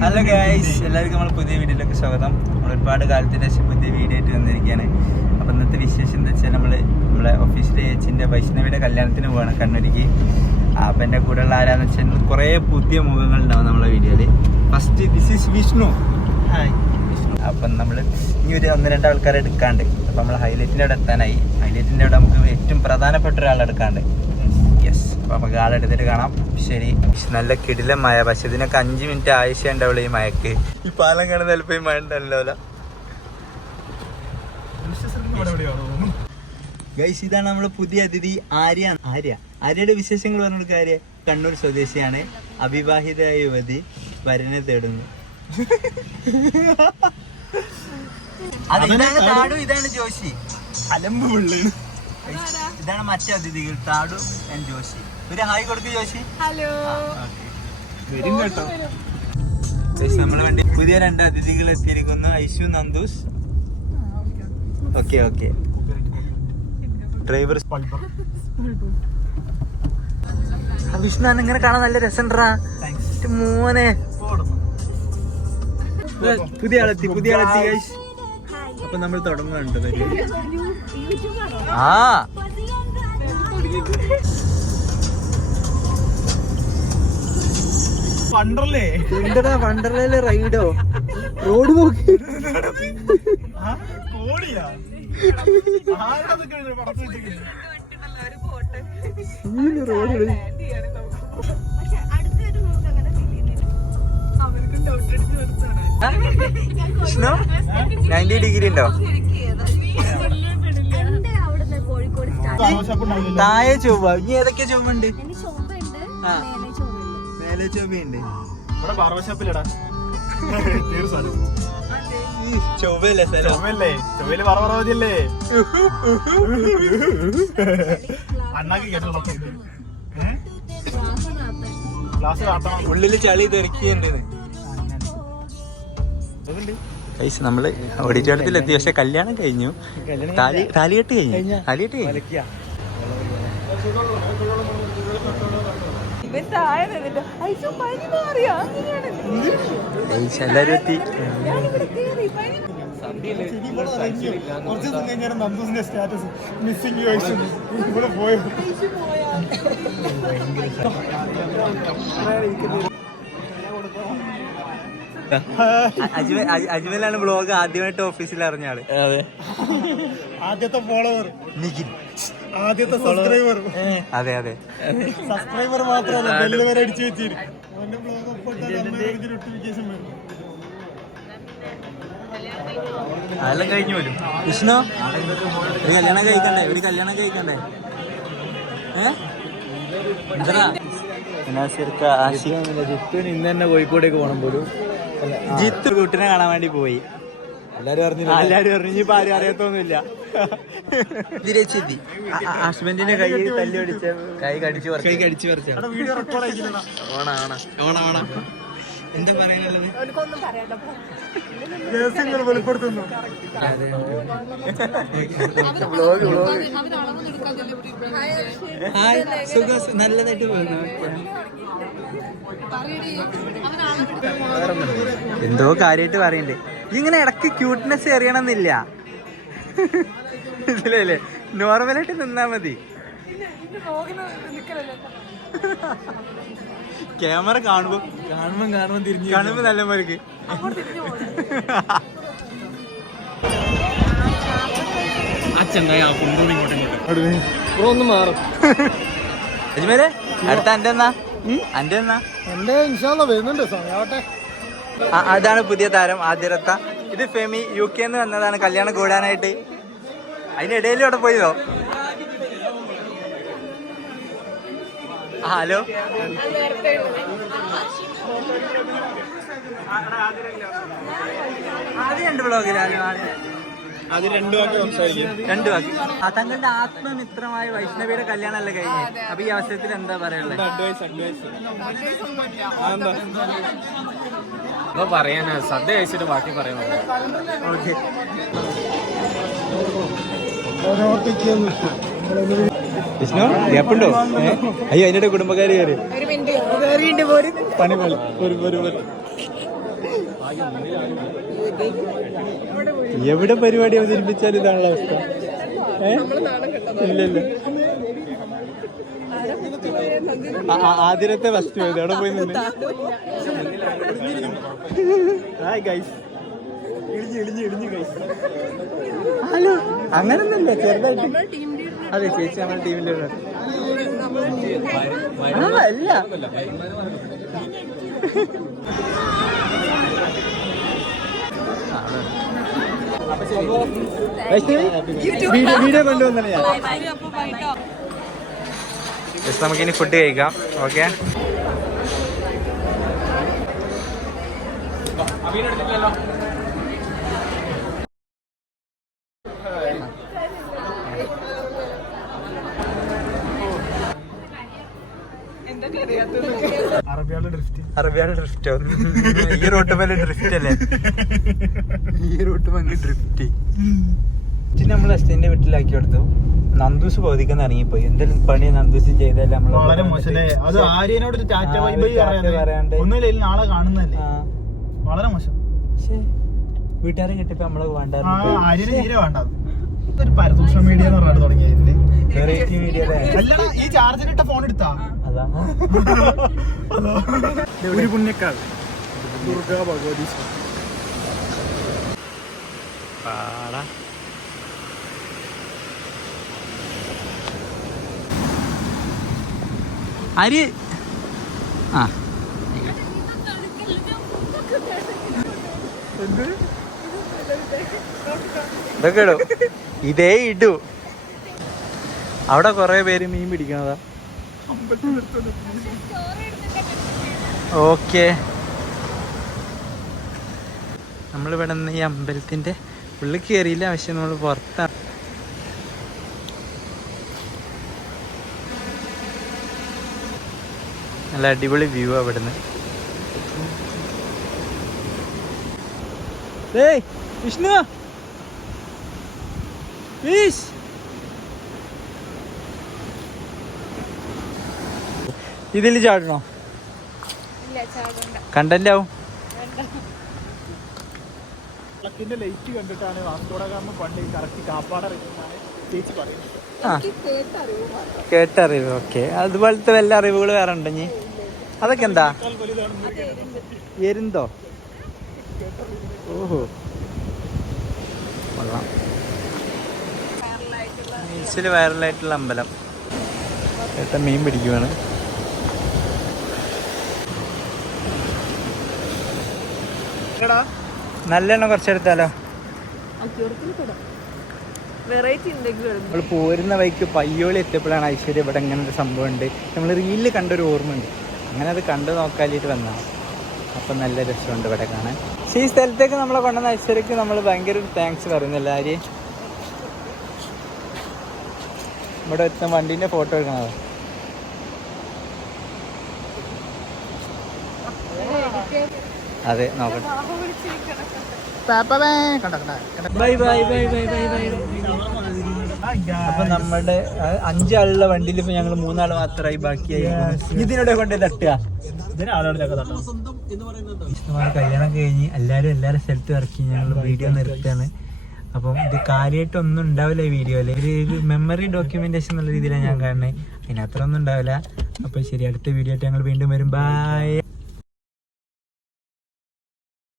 Hello guys, എല്ലാവർക്കും നമ്മൾ പുതിയ വീഡിയോയിലേക്ക് സ്വാഗതം. നമ്മൾ ഒരുപാട് കാലത്തിന് ശേഷം പുതിയ വീഡിയോ ആയിട്ട് വന്നിരിക്കുകയാണ്. അപ്പോൾ ഇന്നത്തെ വിശേഷം എന്താ വെച്ചാൽ നമ്മളെ ഓഫീസിലെ ചേച്ചിൻ്റെ വൈഷ്ണവിയുടെ കല്യാണത്തിന് പോവാണ് കണ്ണൂരിക്ക്. അപ്പം എൻ്റെ കൂടെയുള്ള ആരാന്ന് വെച്ചാൽ കുറേ പുതിയ മുഖങ്ങളുണ്ടാവും നമ്മളെ വീഡിയോയിൽ. First this is Vishnu. Hi Vishnu. അപ്പം നമ്മൾ ഇനി ഒരു 1-2 ആൾക്കാരെ എടുക്കാണ്ട്. അപ്പം നമ്മൾ ഹൈലൈറ്റിൻ്റെ അവിടെ എത്താനായി. ഹൈലൈറ്റിൻ്റെ അവിടെ നമുക്ക് ഏറ്റവും പ്രധാനപ്പെട്ട ഒരാളെടുക്കാണ്ട്. അപ്പോൾ നമുക്ക് ആളെടുത്തിട്ട് കാണാം. ശരി, നല്ല കിടിലം മഴ. പക്ഷെ ഇതിനൊക്കെ 5 മിനിറ്റ് ആവശ്യം ഉണ്ടാവുള്ളൂ ഈ മഴക്ക്. ഈ പാലം കാണുന്ന ചിലപ്പോൾ ഈ മഴ ഉണ്ടല്ലോ. ഗൈസ്, ഇതാണ് നമ്മളെ പുതിയ അതിഥി ആര്യ. ആര്യയുടെ വിശേഷങ്ങൾ പറഞ്ഞു കൊടുക്കുക. ആര്യ കണ്ണൂർ സ്വദേശിയാണ്. അവിവാഹിതയായ യുവതി വരനെ തേടുന്നു. ഇതാണ് ജോഷി. അലമ്പ് പിള്ളേണ്. ഇതാണ് മറ്റേ അതിഥികൾ, താടു ആൻഡ് ജോഷി. ഒരു ഹായ് കൊടുക്ക് ജോഷി. ഹലോ. നമ്മളെ വേണ്ടി പുതിയ 2 അതിഥികൾ എത്തിയിരിക്കുന്നു, ഐഷു, നന്ദൂസ്. Okay driver Vishnu. ഇങ്ങനെ കാണാൻ നല്ല രസണ്ടാ മോനെ. പുതിയ ആളെത്തി ഗൈസ്. അപ്പൊ നമ്മൾ തുടങ്ങുന്നുണ്ട്. വണ്ടർലയിലെ റൈഡോ? റോഡ് നോക്കി റോഡ് 90 ഡിഗ്രി ഉണ്ടോ? താഴെ ചൊവ്വ. ഇനി ഏതൊക്കെയാ ചൊവ്വ ഉണ്ട്? മേലെ ചൊവ്വയുണ്ട്. ചൊവ്വല്ലേ ചൊവ്വയില് പറവറവതിയല്ലേ? ഉള്ളില് ചളി തെറിക്കുന്നുണ്ട്. നമ്മള് ഓഡിറ്റോറിയത്തിലെത്തി. പക്ഷെ കല്യാണം കഴിഞ്ഞു. താലികെട്ട് കഴിഞ്ഞു. എല്ലാരും എത്തി. അജ്മലാണ് ബ്ലോഗ് ആദ്യമായിട്ട് ഓഫീസിൽ അറിഞ്ഞ ആള്. അതെ, ആദ്യത്തെ ഫോളോവർ നിഖിൽ, ആദ്യത്തെ സബ്സ്ക്രൈബർ. അതെ സബ്സ്ക്രൈബർ മാത്രമല്ല, വരെ അടിച്ചു വെച്ചിരിക്കും. അതെല്ലാം കഴിഞ്ഞു പോലും. വിഷ്ണു, ഒരു കല്യാണം കഴിക്കണ്ടേ? ജിത്തുവിന് ഇന്ന് തന്നെ കോഴിക്കോടേക്ക് പോകണം പോലും. ജിത്തു കുട്ടിനെ കാണാൻ വേണ്ടി പോയി. എല്ലാരും അറിഞ്ഞു. ഇനിയിപ്പോ ആരും അറിയത്തൊന്നുമില്ല. ഹസ്ബൻഡിന്റെ കൈ തല്ലി അടിച്ച കൈ കടിച്ചു പറിച്ച ഓണ എന്താ പറയാനുള്ളത്? വെളിപ്പെടുത്തുന്നു. നല്ലതായിട്ട് എന്തോ കാര്യമായിട്ട് പറയണ്ടേ. ഇങ്ങനെ ഇടയ്ക്ക് ക്യൂട്ട്നെസ് അറിയണമെന്നില്ല. ഇതിലല്ലേ നോർമലായിട്ട് നിന്നാ മതി. ക്യാമറ കാണുമ്പോ കാണുമ്പോ നല്ല പോലേക്ക്. ഒന്ന് മാറും. അജ്മേലെ അടുത്ത എന്റെ വരുന്നുണ്ട്. അതാണ് പുതിയ താരം ആതിരത്ത. ഇത് ഫെമി UK എന്ന് വന്നതാണ് കല്യാണം കൂടാനായിട്ട്. അതിനിടയിൽ അവിടെ പോയതോ? ഹലോ, ആദ്യം 2 ബ്ലോഗിലാണ്. അത് 2 വാക്ക് സംസാരിക്കും. തങ്ങളുടെ ആത്മമിത്രമായ വൈഷ്ണവിയുടെ കല്യാണമല്ലേ കഴിഞ്ഞ്. അപ്പൊ ഈ അവസരത്തിൽ എന്താ പറയാനുള്ളത്? പറയാനാ സദ്യ കഴിച്ചിട്ട് ബാക്കി പറയാൻ. ഓക്കെ, വിഷ്ണു ഗ്യാപ്പുണ്ടോ? അയ്യോ, അതിന്റെ കുടുംബക്കാര് കയറി പണി പോലെ. എവിടെ പരിപാടി അവതരിപ്പിച്ചാലും ഇതാണുള്ള അവസ്ഥ. ഇല്ലല്ല, ആദ്യത്തെ ഫസ്റ്റ് പോയത് അവിടെ പോയി നിന്ന്. Hi guys. ഹലോ, അങ്ങനൊന്നുമില്ല, ചെറുതായിട്ട്. അതെ ചേച്ചി നമ്മുടെ ടീമിൻ്റെ അല്ല. വീഡിയോ കൊണ്ടുവന്നെ ഞാൻ. നമുക്കിനി ഫുഡ് കഴിക്കാം. ഓക്കെ, അറബിയാണ് ഡ്രിഫ്റ്റോ? ഈ റൂട്ട് മേലെ ഡ്രിഫ്റ്റ് അല്ലേ? ഈ റൂട്ട് മേലെ ഡ്രിഫ്റ്റ്. നമ്മൾ എസ്റ്റിന്റെ വീട്ടിലാക്കി കൊടുത്തു. നന്ദൂസ് ബോധിക്കുന്ന ഇറങ്ങിപ്പോയി. എന്തെങ്കിലും പണി നന്ദൂസ് ചെയ്താലും നമ്മള് വളരെ മോശല്ലേ. അത് ആര്യനോട് ഒന്നുമില്ല, നാളെ കാണുന്നല്ലേ. വളരെ മോശം. വീട്ടുകാരെ കിട്ടിയപ്പോ നമ്മള് വേണ്ട, ആര്യന് തീരെ വേണ്ട. ഒരു പരദൂഷണ മീഡിയ എന്ന് പറഞ്ഞിട്ട് തുടങ്ങിയതിന്റെ അല്ലടാ. ഈ ചാർജിനിട്ട ഫോൺ എടുത്താ അതാ ഒരു പുണ്യക്കാൾ ദുർഗാ ഭഗവതി. അരി ആ ഇതൊക്കെ ഇടൂ, ഇതേ ഇടൂ. അവിടെ കൊറേ പേര് മീൻ പിടിക്കണതാ. ഓക്കെ, നമ്മളിവിടെ നിന്ന് ഈ അമ്പലത്തിന്റെ ഉള്ളിൽ കയറിയില്ല, പക്ഷെ നമ്മൾ പുറത്താണ്. നല്ല അടിപൊളി വ്യൂ അവിടുന്ന്. ഏയ് വിഷ്ണു, ഇതിൽ ചാടണോ? കണ്ടന്റ് ആവും. ലൈറ്റ് കണ്ടിട്ടാണ് വാസ്കോഡഗാമ പണ്ട് കറക്റ്റ് കാപ്പാടറിയുന്നതാണ് ചേച്ചി പറയുന്നത്. കേട്ടറിവ്. ഓക്കെ, അതുപോലത്തെ വല്ല അറിവുകൾ വേറെ ഉണ്ടെങ്കിൽ അതൊക്കെ എന്താ? എരുന്തോ? ഓഹോ, കൊള്ളാം. മീൻസിൽ വൈറലായിട്ടുള്ള അമ്പലം. ഏട്ടൻ മീൻ പിടിക്കുവാണ്. നല്ലെണ്ണം കുറച്ചെടുത്താലോ? നമ്മൾ പോരുന്ന വഴിക്ക് പയ്യോളി എത്തിയപ്പോഴാണ് ഐശ്വര്യ ഇവിടെ ഇങ്ങനെ ഒരു സംഭവം ഉണ്ട്, നമ്മൾ റീലിൽ കണ്ടൊരു ഓർമ്മ ഉണ്ട്. അങ്ങനെ അത് കണ്ടു നോക്കാനായിട്ട് വന്നതാണ്. അപ്പം നല്ല രസമുണ്ട് ഇവിടെ കാണാൻ. പക്ഷേ ഈ സ്ഥലത്തേക്ക് നമ്മളെ കൊണ്ടുവന്ന ഐശ്വര്യക്ക് നമ്മൾ ഭയങ്കര ഒരു താങ്ക്സ് പറയുന്നില്ല. ആര് ഇവിടെ എത്തുന്ന വണ്ടീൻ്റെ ഫോട്ടോ എടുക്കണത്? അതെ, നോക്കട്ടെ. Bye bye bye bye bye bye. അപ്പൊ നമ്മുടെ 5 ആളുള്ള വണ്ടിയിൽ ഇപ്പൊ ഞങ്ങൾ 3 ആള് മാത്രമായി ബാക്കിയായി. ഇതിനോടെ കൊണ്ടേ തട്ടുക. കല്യാണം കഴിഞ്ഞ് എല്ലാരും സ്ഥലത്ത് ഇറക്കി ഞങ്ങൾ വീഡിയോ നിർത്തുകയാണ്. അപ്പം ഇത് കാര്യമായിട്ടൊന്നും ഉണ്ടാവില്ല ഈ വീഡിയോയില്. ഒരു മെമ്മറി ഡോക്യുമെന്റേഷൻ എന്നുള്ള രീതിയിലാണ് ഞാൻ കാണുന്നത്. അതിനത്ര ഒന്നും ഉണ്ടാവില്ല. അപ്പൊ ശരി, അടുത്ത വീഡിയോ ആയിട്ട് ഞങ്ങൾ വീണ്ടും വരും. ബൈ.